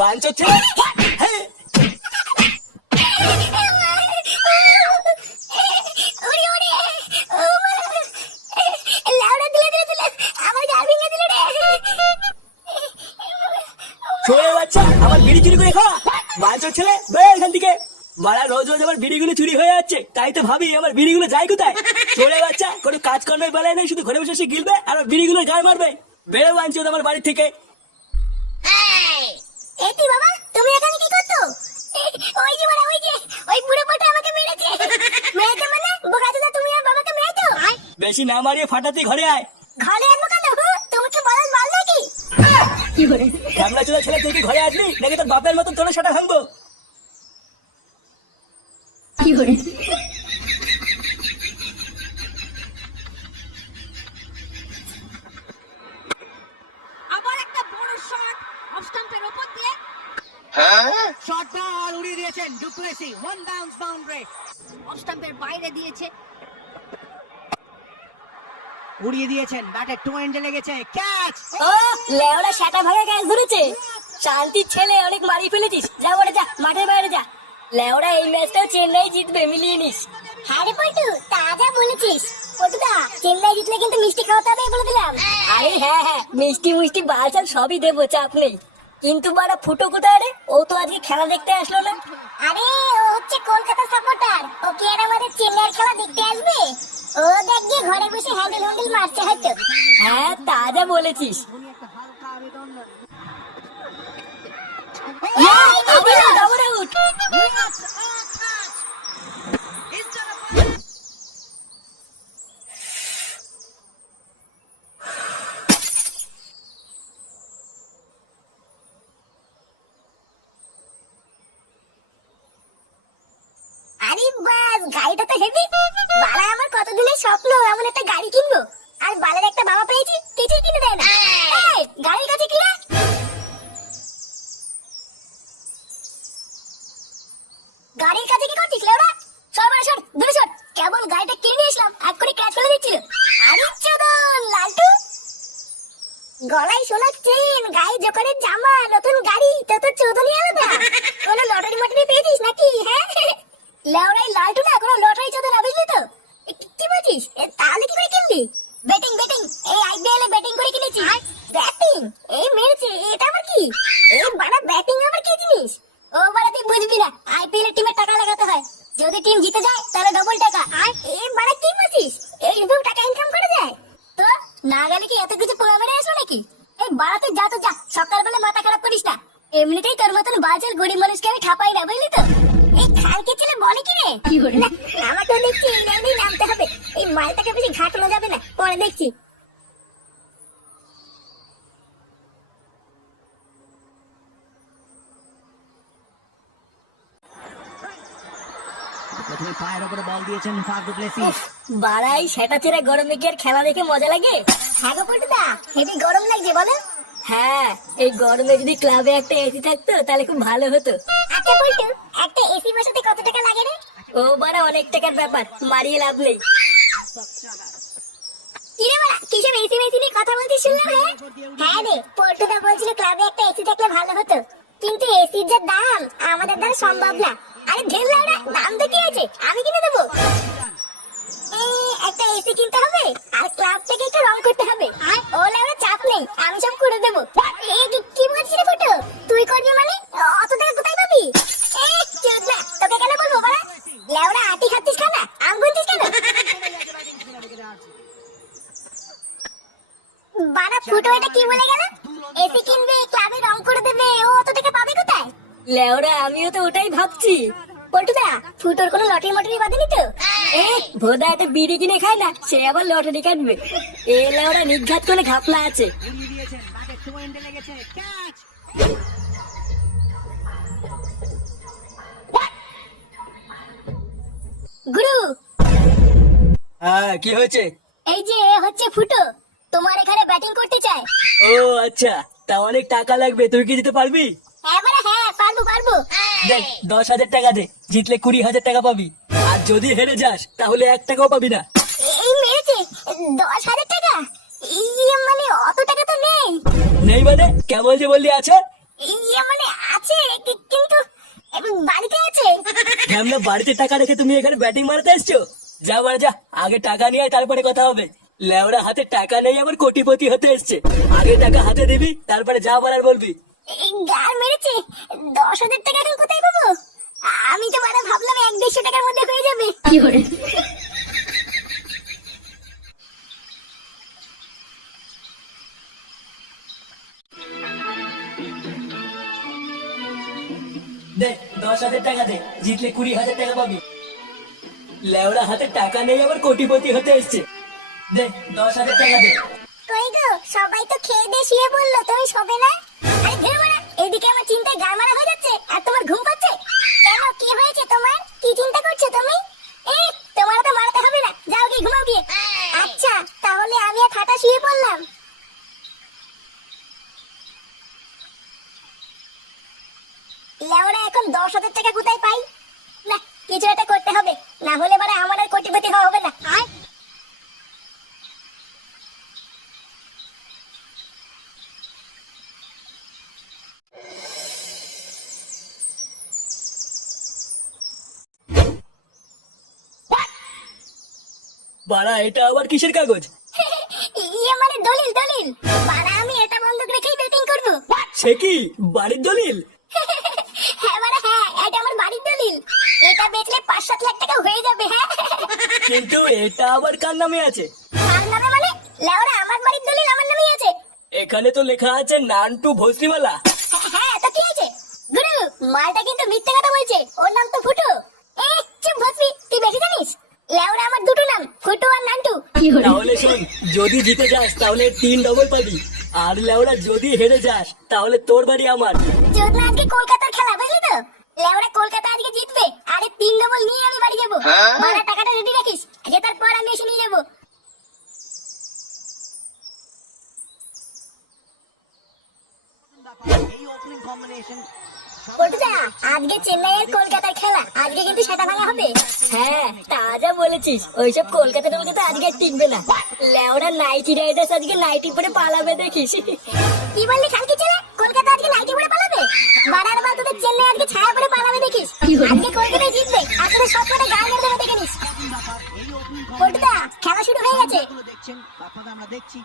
বাঞ্চোর ছেলে। হ্যাঁ, চোরে বাচ্চা আমার বিড়ি চুরি করে খাওয়া। বাঞ্চোর ছেলে বের এখান থেকে। মারা রোজ রোজ আমার বিড়িগুলো চুরি হয়ে যাচ্ছে, তাই তো ভাবি আমার বিড়িগুলো যায় কোথায়। চোরে বাচ্চা কোনো কাজ কর্মের বেলায় নেই, শুধু ঘরে বসে এসে গিলবে আর বিড়িগুলো গায়ে মারবে। বেরো বাঞ্চোদ আমার বাড়ি থেকে। এটি বাবা, তুমি এখানে কি করছো? ওই যে বড়, ওই যে ওই বুড়ো পটা আমাকে মেরেছে। মেরেছে মানে বোকাচোদা, তুমি আর বাবাকে মেরেছো? বেশি না মারিয়ে ফাটাতে ঘরে আয়। ঘরে আনবো কেন? তুমি কি বলার বল নাকি? কি করে কামলা চোদা ছেলে, তুই কি ঘরে আসবি নাকি তোর বাপের মতন তোর সেটা ভাঙবো? কি করে আবার একটা বড় শট অফ স্টাম্পের উপর দিয়ে। শট বল উড়িয়ে দিয়েছেন du Plessis, one bounce boundary, off স্টাম্পের বাইরে দিয়েছে। উড়িয়ে দিয়েছেন, ব্যাটে টো এন্ডে লেগেছে, ক্যাচ। ও লেওড়া শাটা ভাঙা গ্যাস ধরেছে। শান্তির ছেলে, অনেক মারি ফেলেছিস। যা বড় যা, মাঠের বাইরে যা। লেওড়া এই ম্যাচটাও চেন্নাই জিতবে, মিলিয়ে নিস। হ্যাঁ রে পল্টু, তা যা বলেছিস। পল্টুদা, চেন্নাই জিতলে কিন্তু মিষ্টি খাওয়াতে হবে বলে দিলাম। আরে হ্যাঁ হ্যাঁ, মিষ্টি মুষ্টি বালচাল সবই দেবো, চাপ নেই। কিন্তু বাড়া ফুটো কোথায় রে? ও তো আজকে খেলা দেখতে আসলো না। আরে ও হচ্ছে কলকাতা সাপোর্টার, ও কি আর আমাদের চেন্নাইয়ের খেলা দেখতে আসবে? ও দেখ গিয়ে ঘরে বসে হ্যান্ডেল হ্যান্ডেল মারছে হয়তো। হ্যাঁ তা যা বলেছিস। Double out. আরে বাস, গাড়িটা তো হেভি। বাড়া আমার কতদিনের স্বপ্ন এমন একটা গাড়ি কিনবো, আর বালের একটা বাবা পেয়েছি কিছুই কিনে দেয় না। এই, গাড়ির কাছে কি রে? গাড়ির কাছে কি করছিস লেওড়া? সর বাড়া সর, দূরে সর। কেবল গাড়িটা কিনে নিয়ে আসলাম, এক করে ক্র্যাশ ফেলে দিচ্ছিল। আরে চোদন লালটু, গলায় সোনার চেন, গায়ে জোকারের জামা, নতুন গাড়ি, তো তো চোদনই আলাদা। কোনো লটারি মটারি পেয়েছিস নাকি? হ্যাঁ লেওড়াই লালটু না, কোনো লটারি চোদন না, বুঝলি তো? কি বলছিস? তাহলে কি করে কিনলি? ব্যাটিং ব্যাটিং, এই আইপিএল এ ব্যাটিং করে কিনেছি। ব্যাটিং? এই মেরেছে, এটা আবার কি? এই বাড়া ব্যাটিং আবার কি জিনিস? ও বাড়া তুই বুঝবি না, আইপিএল এর টিমে টাকা লাগাতে হয়। যদি টিম জিতে যায় তাহলে ডবল টাকা। আর এই বাড়া কি বলছিস? এইরকম টাকা ইনকাম করা যায়? তো না গেলে কি এত কিছু পোলা বেড়ে আসলো নাকি? এই বাড়া তুই যা তো যা, সকালবেলা মাথা খারাপ করিস না। এমনিতেই তোর মতন বাজার গরিব মানুষকে আমি ঠাপাই না, বুঝলি তো? এই খালকে ছেলে বলে কি রে? না, আমাকেও দেখছি এই লাইনেই নামতে হবে। এই মালটাকে বেশি ঘাটানো যাবে না, পরে দেখছি। প্রথমে পায়ের উপরে বল দিয়েছেন ফার ডুপ্লেসি। বাড়াই সেটা ছেড়ে গরমে কি আর খেলা দেখে মজা লাগে? হ্যাঁ গো পল্টুদা, হেভি গরম লাগছে বলো। হ্যাঁ, এই গরমে যদি ক্লাবে একটা এসি থাকতো তাহলে খুব ভালো হতো। আচ্ছা পল্টু, একটা এসি বসাতে কত টাকা লাগে রে? ও বাড়া অনেক টাকার ব্যাপার, মারিয়ে লাভ নেই। কি রে বাড়া, কিসব এসি মেসি নিয়ে কথা বলছিস শুনলাম? হ্যাঁ রে, পল্টুদা বলছিল ক্লাবে একটা এসি থাকলে ভালো হতো, কিন্তু এসির যে দাম আমাদের দ্বারা সম্ভব না। আরে ঢের লাউড়া, দাম তো কি আছে, আমি কিনে দেবো। একটা এসি কিনতে হবে আর ক্লাব থেকে একটু রং করতে হবে। ও লাউড়া চাপ নেই, আমি সব করে দেবো। কি বলছিস রে ফুটো? তুই করবি মানে? অত টাকা কোথায় পাবি? চোদনা, তোকে কেন বলবো বাড়া? লাউড়া আটি খাচ্ছিস খানা, আম গুনছিস কেন? বাড়া ফুটো এটা কি বলে গেল? এসি কিনবে, ক্লাবে রং করে দেবে, ও অত টাকা পাবে কোথায়? লেওড়া আমিও তো ওটাই ভাবছি। পল্টুদা, ফুটোর কোনো লটারি মটারি বাঁধেনি তো? ভোদা একটা বিড়ি কিনে খায় না, সে আবার লটারি কাটবে? এ লেওড়া নিঘাত করে ঘাপলা আছে। উড়িয়ে দিয়েছেন, ব্যাটে টো এন্ডে লেগেছে, ক্যাচ। গুরু, হ্যাঁ কি হয়েছে? এই যে হচ্ছে ফুটো, তোমার এখানে ব্যাটিং করতে চায়। ও আচ্ছা, তা অনেক টাকা লাগবে, তুই কি দিতে পারবি? হ্যাঁ বাড়া হ্যাঁ, পারবো পারবো। দেখ 10,000 টাকা দে, জিতলে 20,000 টাকা পাবি, আর যদি হেরে যাস তাহলে 1 টাকাও পাবি না। এই মেরেছে 10,000 টাকা? মানে অত টাকা তো নেই। নেই মানে কেমন যে বললি আছে? মানে আছে কিন্তু বাড়িতে আছে। আমরা বাড়িতে টাকা রেখে তুমি এখানে ব্যাটিং মারতে এসছো? যা বাড়ি যা, আগে টাকা নিয়ে আয়, তারপরে কথা হবে। লেওড়া হাতে টাকা নেই, আবার কোটিপতি হতে এসছে। আগে টাকা হাতে দিবি, তারপরে যা বলার বলবি। গাল মেরেছে। 10,000 টাকা এখন কোথায় পাবো? আমি তো মানে ভাবলাম 1-150 টাকার মধ্যে হয়ে যাবে। দে 10,000 টাকা দে, জিতলে 20,000 টাকা পাবি। লেওড়া হাতে টাকা নেই, আবার কোটিপতি হতে এসছে। দে 10,000 টাকা দে। কই গো, সবাই তো খেয়ে দিয়ে শুয়ে বললো, তুমি শোবে না? আরে ধুর মারা, এদিকে আমার চিন্তায় গা মারা হয়ে যাচ্ছে, আর তোমার ঘুম পাচ্ছে। কেন, কি হয়েছে তোমার? কি চিন্তা করছো তুমি? তোমার তো মারতে হবে না, যাও গিয়ে ঘুমাও গিয়ে। আচ্ছা, তাহলে আমি আর খাটা শুয়ে পড়লাম। লেওরা এখন 10,000 টাকা কোথায় পাই? না, কিছু একটা করতে হবে, না হলে মানে আমার আর কোটিপতি হওয়া হবে না। বাড়া, এটা আবার কিসের কাগজ? ইয়ে মানে দলিল দলিল। বাড়া, আমি এটা বন্ধক রেখেই ব্যাটিং করব। সে কি, বাড়ির দলিল? হ্যাঁ বাড়া, হ্যাঁ, এটা আমার বাড়ির দলিল। এটা বেচলে 5-7 লাখ টাকা হয়ে যাবে। হ্যাঁ, কিন্তু এটা আবার কার নামে আছে? কার নামে মানে? লেওরা, আমার বাড়ির দলিল আমার নামেই আছে। এখানে তো লেখা আছে নান্টু ভস্রিমালা। হ্যাঁ, তো কি আছে? গুরু, মালটা কিন্তু মিথ্যে কথা বলছে, ওর নাম তো ফুটু। চুপ ভস্রি, তুই বেশি জানিস। লেওরা, আমার দুটো নাম, ফুটু আর নান্টু। তাহলে শোন, যদি জিতে যাস তাহলে 3 ডবল পাবি, আর লেওড়া যদি হেরে যাস তাহলে তোর বাড়ি আমার। চোদনা, আজকে কলকাতার খেলা, বুঝলি তো? লেওরা, কলকাতা আজকে জিতবে, আরে 3 ডবল নিয়ে আমি বাড়ি যাবো। মারা টাকাটা রেডি রাখিস, জেতার পর আমি এসে নিয়ে যাবো। এই ওপেনিং কম্বিনেশন পল্টুদা, আজকে চেন্নাই আর কলকাতার খেলা, আজকে কিন্তু সেটা ভাঙা হবে। হ্যাঁ, তা যা বলেছিস, ওইসব কলকাতা টলকাতা আজকে আর টিকবে না। লেওরা নাইটি রাইডার্স আজকে নাইটি পরে পালাবে দেখিস। কি বললি খানকি ছেলে? কলকাতা আজকে নাইটি পরে পালাবে? বাড়ার বাল, তোদের চেন্নাই আজকে ছায়া পরে পালাবে দেখিস। আজকে কলকাতায় জিতবে, আর তোদের সব কটা গান মেরে দেবে, দেখে নিস। এই ওপেনিং পল্টুদা, খেলা শুরু হয়ে গেছে। দেখছেন আপনারা, আমরা দেখছি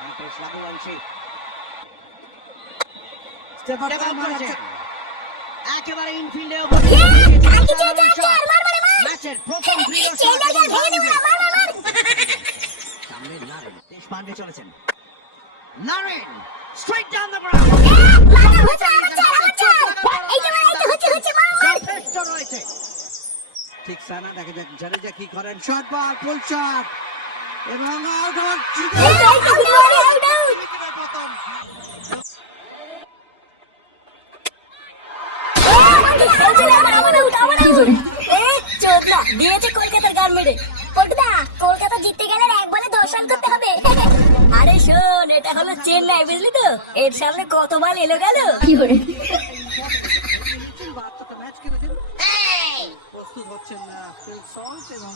ভেঙ্কটেশ রঘুবংশী স্টেপ আপ করেছেন একেবারে ইনফিল্ডে। খানকি ছেলে, যা যা, মার মার মার। ম্যাচের প্রথম চেন্নাই যা ভেঙে দেবো না, মার মার মার। সামনে নারেন দেশপান্ডে চলেছেন। Narine straight down the ground. মার হচ্ছে, হচ্ছে। এই যে মার, এই তো হচ্ছে, মার মার। যথেষ্ট রয়েছে। ঠিক সানা, দেখা যাক জাদেজা কি করেন। শট বল, ফুল শট এবং আউট হচ্ছে। এই তো, আউট আউট। প্রথম চোদনা দিয়েছে কলকাতার গান মেরে। পল্টুদা, কলকাতা জিততে গেলে 1 বলে 10 রান করতে হবে। আরে শোন, এটা হলো চেন্নাই, বুঝলি তো? এর সামনে কত মাল এলো গেল। বাচ্চাটা ম্যাচ খেলেছেন, প্রস্তুত হচ্ছেন ফিল সল্ট এবং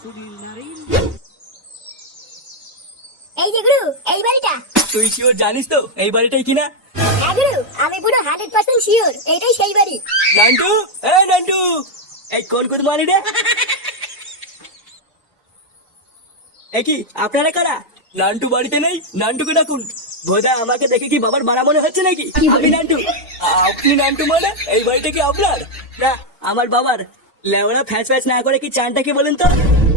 সুনীল নারিন। এই যে গুরু, এই বাড়িটা। তুই শিওর জানিস তো এই বাড়িটাই কিনা? হ্যাঁ গুরু, আমি পুরো 100% শিওর এইটাই সেই বাড়ি। নান্টু, এই নান্টু, এই কলকাতা মানি রে। কি আপনারা কারা? নান্টু বাড়িতে নেই, নান্টুকে ডাকুন। ভোদা, আমাকে দেখে কি বাবার বাড়া মনে হচ্ছে নাকি? আমি নান্টু। আপনি নান্টু মানে এই বাড়িটা কি আপনার? না, আমার বাবার। লেওরা ফ্যাচ ফ্যাচ না করে কি চানটা কি বলেন তো?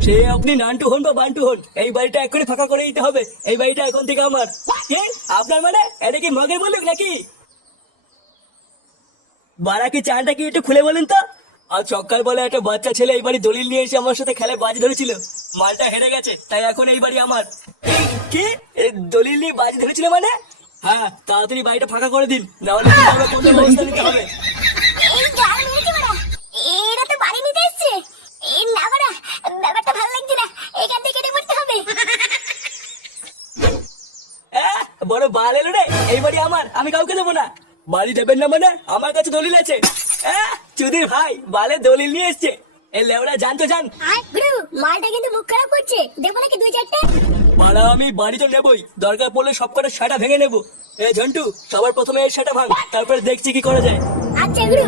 সে আপনি নান্টু হন বা বান্টু হন, এই বাড়িটা এক্ষুনি ফাঁকা করে দিতে হবে। এই বাড়িটা এখন থেকে আমার। কি আপনার মানে? এটা কি মগের বলুক নাকি? বাড়া, কি চানটা কি একটু খুলে বলেন তো? আর সকাল বলে একটা বাচ্চা ছেলে এই বাড়ি দলিল নিয়ে এসে আমার সাথে খেলে বাজি ধরেছিল। মালটা হেরে গেছে, তাই এখন এই বাড়ি আমার। কি দলিল নিয়ে বাজি ধরেছিল মানে? হ্যাঁ, তাড়াতাড়ি বাড়িটা ফাঁকা করে দিন, নাহলে কোন ব্যবস্থা নিতে হবে। এই গাল মেরেছে বড়া, এরা তো বাড়ি নিতে এসছে। এই না বড়া, ব্যাপারটা ভালো লাগছে না, এখান থেকে কেটে পড়তে হবে। বড় বাল এলো রে, এই বাড়ি আমার, আমি কাউকে দেবো না। বাড়ি দেবেন না মানে? আমার কাছে দলিল আছে। চুদির ভাই বালে দলিল নিয়ে এসছে। এই লেওড়া জান তো জান। গুরু, মালটা কিন্তু মুখ খারাপ করছে, দেবো নাকি 2-4টে? মারা আমি বাড়ি তো নেবই, দরকার পড়লে সব কটা সেটা ভেঙে নেবো। এ ঝন্টু, সবার প্রথমে এই সেটা ভাঙ, তারপরে দেখছি কি করা যায়। আচ্ছা গুরু।